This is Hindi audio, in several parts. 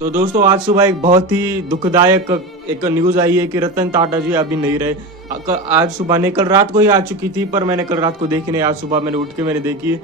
तो दोस्तों आज सुबह एक बहुत ही दुखदायक एक न्यूज़ आई है कि रतन टाटा जी अभी नहीं रहे। आज सुबह नहीं, कल रात को ही आ चुकी थी, पर मैंने कल रात को देखी नहीं। आज सुबह मैंने उठ के मैंने देखी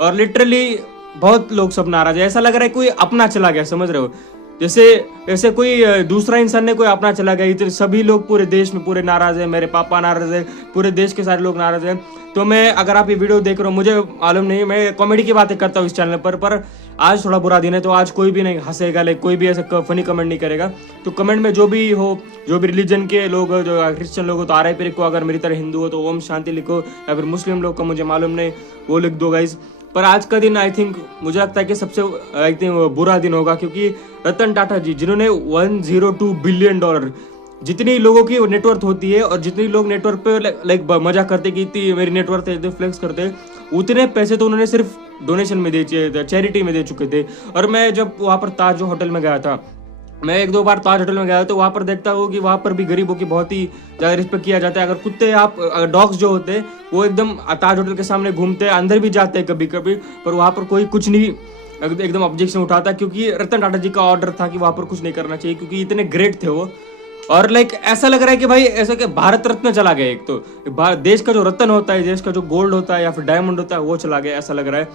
और लिटरली बहुत लोग सब नाराज है। ऐसा लग रहा है कोई अपना चला गया, समझ रहे हो? जैसे ऐसे कोई दूसरा इंसान ने कोई अपना चला गया। इतने सभी लोग पूरे देश में पूरे नाराज है, मेरे पापा नाराज है, पूरे देश के सारे लोग नाराज हैं। तो मैं, अगर आप ये वीडियो देख रहे हो, मुझे मालूम नहीं, मैं कॉमेडी की बातें करता हूँ इस चैनल पर आज थोड़ा बुरा दिन है, तो आज कोई भी नहीं हंसेगा, लाइक कोई भी ऐसा फनी कमेंट नहीं करेगा। तो कमेंट में जो भी हो, जो भी रिलीजन के लोग हो, जो क्रिश्चियन लोग हो तो RIP लिखो, अगर मेरी तरह हिंदू हो तो ओम शांति लिखो, या फिर मुस्लिम लोग का मुझे मालूम नहीं वो लिख दो गाइज। पर आज का दिन आई थिंक मुझे लगता है कि सबसे आई थिंक बुरा दिन होगा, क्योंकि रतन टाटा जी जिन्होंने $102 बिलियन, जितनी लोगों की नेटवर्थ होती है और जितनी लोग नेटवर्क पे लाइक मजा करते कि इतनी मेरी नेटवर्थ है, फ्लेक्स करते हैं, उतने पैसे तो उन्होंने सिर्फ डोनेशन में दे चैरिटी में दे चुके थे। और मैं जब वहाँ पर ताज होटल में गया था, मैं एक दो बार ताज होटल में गया तो वहाँ पर देखता हूँ कि वहाँ पर भी गरीबों की बहुत ही ज़्यादा रिस्पेक्ट किया जाता है। अगर कुत्ते, आप डॉग्स जो होते हैं वो एकदम ताज होटल के सामने घूमते हैं, अंदर भी जाते हैं कभी कभी, पर वहाँ पर कोई कुछ नहीं एकदम ऑब्जेक्शन उठाता, क्योंकि रतन टाटा जी का ऑर्डर था कि वहाँ पर कुछ नहीं करना चाहिए, क्योंकि इतने ग्रेट थे वो। और लाइक ऐसा लग रहा है कि भाई ऐसा कि भारत रत्न चला गया। एक तो देश का जो रत्न होता है, देश का जो गोल्ड होता है या फिर डायमंड होता है, वो चला गया ऐसा लग रहा है।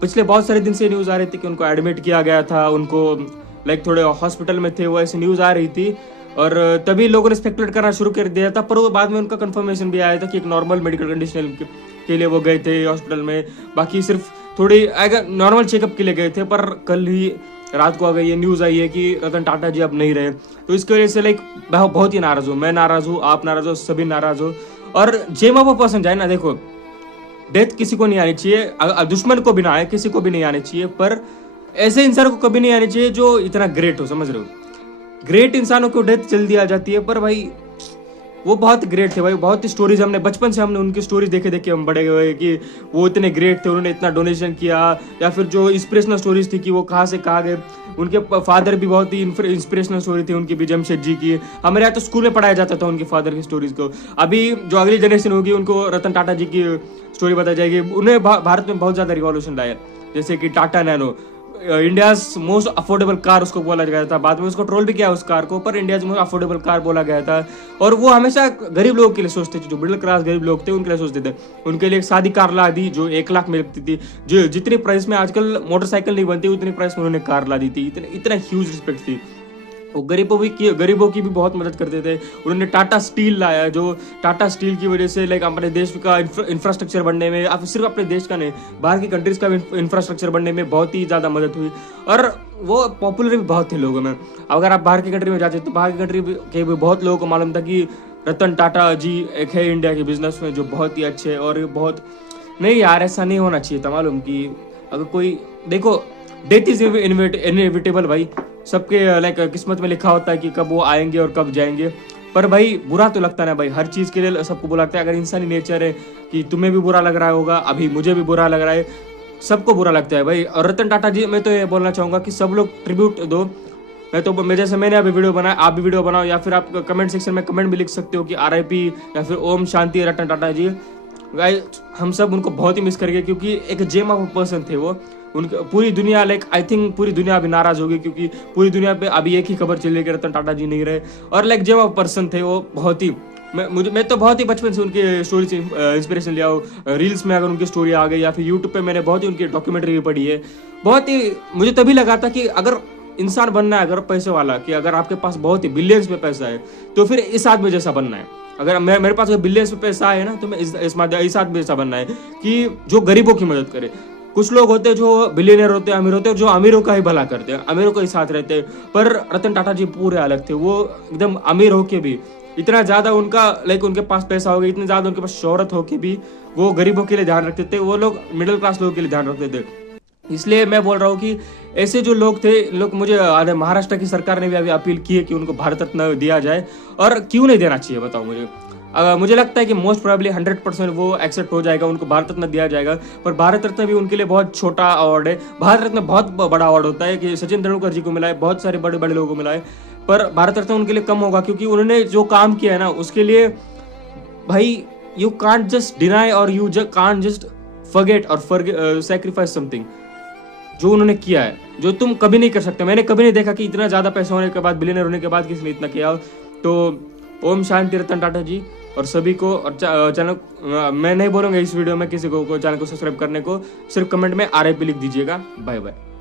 पिछले बहुत सारे दिन से न्यूज़ आ रही थी कि उनको एडमिट किया गया था, उनको लाइक थोड़े हॉस्पिटल में थे, वो ऐसी न्यूज़ आ रही थी। और तभी लोगों ने स्पेकुलेट करना शुरू कर दिया था, पर वो बाद में उनका कंफर्मेशन भी आया था कि एक नॉर्मल मेडिकल कंडीशन के लिए वो गए थे हॉस्पिटल में, बाकी सिर्फ थोड़ी नॉर्मल चेकअप के लिए गए थे। पर कल ही रात को आ गई ये न्यूज़ आई है कि रतन टाटा जी अब नहीं रहे। तो इसकी वजह से लाइक बहुत ही नाराज़ हूँ, मैं नाराज़ हूँ, आप नाराज़ हो, सभी नाराज़ हो। और जेमा वो पर्सन जाए ना, देखो डेथ किसी को नहीं आनी चाहिए, दुश्मन को भी ना आए, किसी को भी नहीं आनी चाहिए, पर ऐसे इंसान को कभी नहीं आनी चाहिए जो इतना ग्रेट हो, समझ रहे हो? ग्रेट इंसानों को डेथ जल्दी आ जाती है, पर भाई वो बहुत ग्रेट थे भाई। बहुत ही स्टोरीज हमने बचपन से हमने उनकी स्टोरीज देखे देखे हम बड़े हुए कि वो इतने ग्रेट थे, उन्होंने इतना डोनेशन किया, या फिर जो इंस्पिरेशनल स्टोरीज थी कि वो कहाँ से कहाँ गए। उनके फादर भी बहुत ही इंस्पिरेशनल स्टोरी थी उनकी भी, जमशेद जी की। हमारे यहाँ तो स्कूल में पढ़ाया जाता था उनके फादर की स्टोरीज को। अभी जो अगली जनरेशन होगी उनको रतन टाटा जी की स्टोरी बताई जाएगी। उन्हें भारत में बहुत ज़्यादा रिवॉल्यूशन लाया, जैसे कि Tata nano, India most affordable car उसको बोला गया था। बाद में उसको ट्रोल भी किया उस कार को, पर इंडिया मोस्ट अफोर्डेबल कार बोला गया था। और वो हमेशा गरीब लोगों के लिए सोचते थे, जो मिडिल क्लास गरीब लोग थे उनके लिए सोचते थे। उनके लिए एक सादी कार ला दी जो 1 लाख में लगती थी, जो जितनी प्राइस में आजकल मोटरसाइकिल नहीं बनती उतनी प्राइस में उन्होंने कार ला दी थी। इतना ह्यूज रिस्पेक्ट थी। वो गरीबों की भी बहुत मदद करते थे। उन्होंने टाटा स्टील लाया, जो टाटा स्टील की वजह से लाइक अपने देश का इंफ्रास्ट्रक्चर बनने में, सिर्फ अपने देश का नहीं बाहर की कंट्रीज का भी इंफ्रास्ट्रक्चर बनने में बहुत ही ज़्यादा मदद हुई। और वो पॉपुलर भी बहुत थे लोगों में। अगर आप बाहर की कंट्री में जाते तो बाहर की कंट्री के भी बहुत लोगों को मालूम था कि रतन टाटा जी एक है इंडिया के बिजनेस में जो बहुत ही अच्छे, और बहुत नहीं यार, ऐसा नहीं होना चाहिए था। मालूम कि अगर कोई, देखो डेथ इज इनएविटेबल भाई, सबके लाइक किस्मत में लिखा होता है कि कब वो आएंगे और कब जाएंगे। पर भाई बुरा तो लगता ना भाई, हर चीज़ के लिए सबको बुरा लगता है। अगर इंसानी नेचर है कि तुम्हें भी बुरा लग रहा होगा, अभी मुझे भी बुरा लग रहा है, सबको बुरा लगता है भाई। और रतन टाटा जी, मैं तो ये बोलना चाहूँगा कि सब लोग ट्रिब्यूट दो। मैं जैसे मैंने अभी वीडियो बनाया, आप भी वीडियो बनाओ, या फिर आप कमेंट सेक्शन में कमेंट भी लिख सकते हो कि RIP या फिर ओम शांति रतन टाटा जी। भाई हम सब उनको बहुत ही मिस करेंगे, क्योंकि एक जेम ऑफ पर्सन थे वो। उनके पूरी दुनिया लाइक आई थिंक पूरी दुनिया अभी नाराज होगी, क्योंकि पूरी दुनिया पे अभी एक ही खबर चल रही है कि रतन टाटा जी नहीं रहे। और लाइक जेम ऑफ पर्सन थे वो, बहुत ही मैं तो बहुत ही बचपन से उनके स्टोरी से इंस्पिरेशन लिया हूँ। रील्स में अगर उनकी स्टोरी आ गई, या फिर यूट्यूब पे मैंने बहुत ही उनकी डॉक्यूमेंट्री भी पढ़ी है। बहुत ही मुझे तभी लगा था कि अगर इंसान बनना है, अगर पैसे वाला, कि अगर आपके पास बहुत ही बिलियंस में पैसा है तो फिर इस आदमी जैसा बनना है। अगर मेरे पास बिलियंस में पैसा है ना, तो मैं इस आदमी जैसा बनना है कि जो गरीबों की मदद करे। कुछ लोग होते हैं जो बिलियनर होते हैं, अमीर होते हैं, जो अमीरों का ही भला करते हैं, अमीरों के ही साथ रहते हैं। पर रतन टाटा जी पूरे अलग थे। वो एकदम अमीर होके भी इतना ज़्यादा उनका लाइक उनके पास पैसा हो गया, इतनी ज़्यादा उनके पास शोहरत होके भी वो गरीबों के लिए ध्यान रखते थे। वो लोग मिडिल क्लास लोगों के लिए ध्यान रखते थे। इसलिए मैं बोल रहा हूँ कि ऐसे जो लोग थे, लोग मुझे महाराष्ट्र की सरकार ने भी अभी अपील की है कि उनको भारत रत्न दिया जाए। और क्यों नहीं देना चाहिए बताओ मुझे? मुझे लगता है कि मोस्ट प्रोबेबली 100% वो एक्सेप्ट हो जाएगा, उनको भारत रत्न दिया जाएगा। पर भारत रत्न भी उनके लिए बहुत छोटा अवार्ड है। भारत रत्न बहुत बड़ा अवार्ड होता है कि सचिन तेंदुलकर जी को मिला है, बहुत सारे बड़े बड़े लोगों को मिला है। पर भारत रत्न उनके लिए कम होगा, क्योंकि उन्होंने जो काम किया है ना, उसके लिए भाई यू कांट जस्ट डिनाई और यू कांट जस्ट फॉरगेट और सैक्रिफाइस समथिंग। जो उन्होंने किया है, जो तुम कभी नहीं कर सकते। मैंने कभी नहीं देखा कि इतना ज़्यादा पैसा होने के बाद, बिलियनर होने के बाद किसी ने इतना किया हो। तो ओम शांति रतन टाटा जी और सभी को। और चैनल मैं नहीं बोलूँगा इस वीडियो में किसी को चैनल को सब्सक्राइब करने को, सिर्फ कमेंट में RIP लिख दीजिएगा। Bye bye.